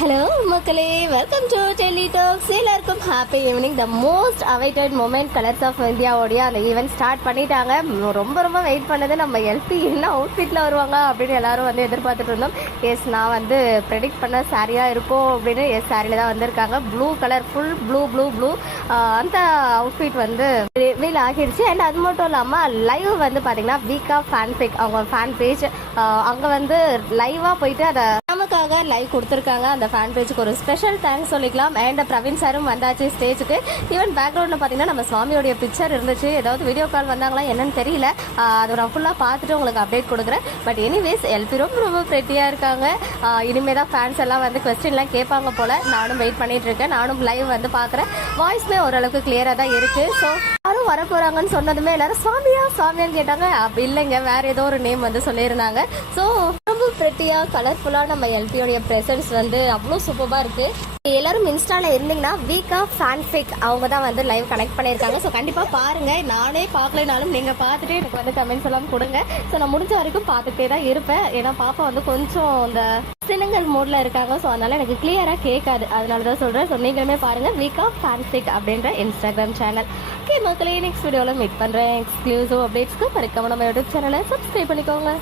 Hello மக்களே. Welcome to Delhi talks எல்லாருக்கும் happy evening the most awaited moment colours of இந்தியாவோடைய அந்த event start பண்ணிட்டாங்க. ரொம்ப ரொம்ப வெயிட் பண்ணது நம்ம எல்பி என்ன அவுட்ஃபிட்டில் வருவாங்க அப்படின்னு எல்லாரும் வந்து எதிர்பார்த்துட்டு இருந்தோம். எஸ் நான் வந்து ப்ரெடிக்ட் பண்ண சாரியாக இருக்கும் அப்படின்னு எஸ் சாரியில் தான் வந்திருக்காங்க. Blue colour full blue blue blue அந்த அவுட்ஃபிட் வந்து ரிவீல் ஆகிடுச்சு. அண்ட் அது மட்டும் இல்லாமல் லைவ் வந்து பார்த்தீங்கன்னா வீக்கா ஃபேன் பேக் அவங்க ஃபேன் பேஜ் அங்கே வந்து லைவாக போயிட்டு அதை நமக்காக லைவ் கொடுத்துருக்காங்க. அந்த ஃபேன் பேஜுக்கு ஒரு ஸ்பெஷல் தேங்க்ஸ் சொல்லிக்கலாம். அண்ட் பிரவீன் சாரும் வந்தாச்சு ஸ்டேஜுக்கு ஈவன் பேக்ரவுண்டில் பார்த்தீங்கன்னா நம்ம சுவாமியோடைய பிக்சர் இருந்துச்சு. ஏதாவது வீடியோ கால் வந்தாங்களா என்னன்னு தெரியல. அதை நான் ஃபுல்லாக பார்த்துட்டு உங்களுக்கு அப்டேட் கொடுக்குறேன். பட் எனிவேஸ் எல்பி ரொம்ப ரொம்ப ப்ரெட்டியாக இருக்காங்க. இனிமேல் தான் ஃபேன்ஸ் எல்லாம் வந்து கொஸ்டின்லாம் கேட்பாங்க போல். நானும் வெயிட் பண்ணிட்டு இருக்கேன். நானும் லைவ் வந்து பார்க்குறேன் வாய்ஸ்மே ஓரளவுக்கு கிளியராக தான் இருக்குது ஸோ யாரும் வர போகிறாங்கன்னு சொன்னதுமே எல்லாரும் சுவாமியா சுவாமியான்னு கேட்டாங்க. அப்படி இல்லைங்க. வேறு ஏதோ ஒரு நேம் வந்து சொல்லியிருந்தாங்க. ஸோ ரொம்ப ப்ரெட்டியாக கலர்ஃபுல்லாக நம்ம எல்பியோடைய ப்ரெசன்ஸ் வந்து அவ்வளோ சூப்பராக இருக்குது எல்லாரும் இன்ஸ்டால இருந்தீங்கன்னா வீக்கா ஃபேன்ஃபிக் அவங்க தான் வந்து லைவ் கனெக்ட் பண்ணியிருக்காங்க. ஸோ கண்டிப்பாக பாருங்க. நானே பார்க்கலனாலும் நீங்கள் பார்த்துட்டு எனக்கு வந்து கமெண்ட்ஸ் எல்லாம் கொடுங்க. ஸோ நான் முடிஞ்ச வரைக்கும் பார்த்துட்டே தான் இருப்பேன். ஏன்னா பாப்பா வந்து கொஞ்சம் அந்த சின்னங்கள் மூடில் இருக்காங்க. ஸோ அதனால எனக்கு கிளியராக கேட்காது. அதனால தான் சொல்கிறேன் ஸோ நீங்களுமே பாருங்க. வீக்கா ஃபேன்ஃபிக் அப்படின்ற இன்ஸ்டாகிராம் சேனல் ஓகே மக்களே நெக்ஸ்ட் வீடியோவில் மீட் பண்ணுறேன் எக்ஸ்க்ளூசிவ் அப்டேட்ஸ்க்கு மறக்காம நம்ம யூடியூப் சேனலை சப்ஸ்கிரைப் பண்ணிக்கோங்க.